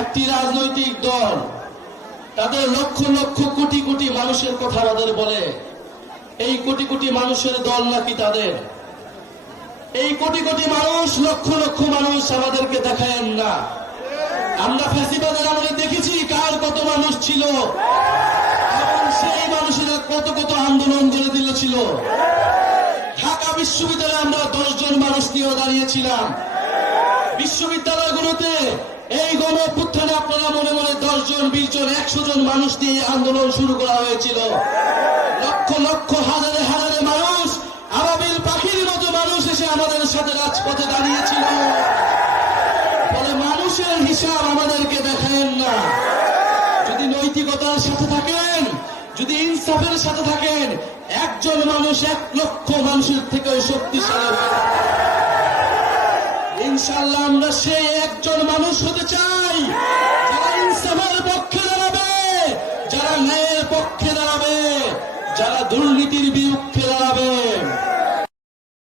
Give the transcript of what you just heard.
একটি রাজনৈতিক দল তাদের লক্ষ লক্ষ কোটি কোটি মানুষের কথা আমাদের বলে, এই কোটি কোটি মানুষের দল নাকি তাদের? এই কোটি কোটি মানুষ, লক্ষ লক্ষ মানুষ আমাদেরকে দেখায়েন না। আমরা ফ্যাসিবাদের আমলে দেখেছি কার কত মানুষ ছিল এবং সেই মানুষেরা কত কত আন্দোলন করে দিয়েছিল। ঢাকা বিশ্ববিদ্যালয়ে আমরা 10 জন মানুষ নিয়েও দাঁড়িয়েছিলাম। বিশ্ববিদ্যালয়গুলোতে এই গণঅভ্যুত্থানে আপনারা মনে মনে 10 জন, 20 জন, 100 জন মানুষ নিয়ে আন্দোলন শুরু করা হয়েছিল। লক্ষ লক্ষ হাজারে হাজারে মানুষ, আবাবিল পাখির মতো মানুষ এসে আমাদের সাথে রাজপথে দাঁড়িয়েছিল। ফলে মানুষের হিসাব আমাদেরকে দেখায়েন না। যদি নৈতিকতার সাথে থাকেন, যদি ইনসাফের সাথে থাকেন, একজন মানুষ 1 লক্ষ মানুষের থেকেও শক্তিশালী হয়। ইনশাআল্লাহ আমরা সেই একজন মানুষ হতে চাই যারা ইনসাফের পক্ষে দাঁড়াবে, যারা ন্যায়ের পক্ষে দাঁড়াবে, যারা দুর্নীতির বিরুদ্ধে দাঁড়াবে।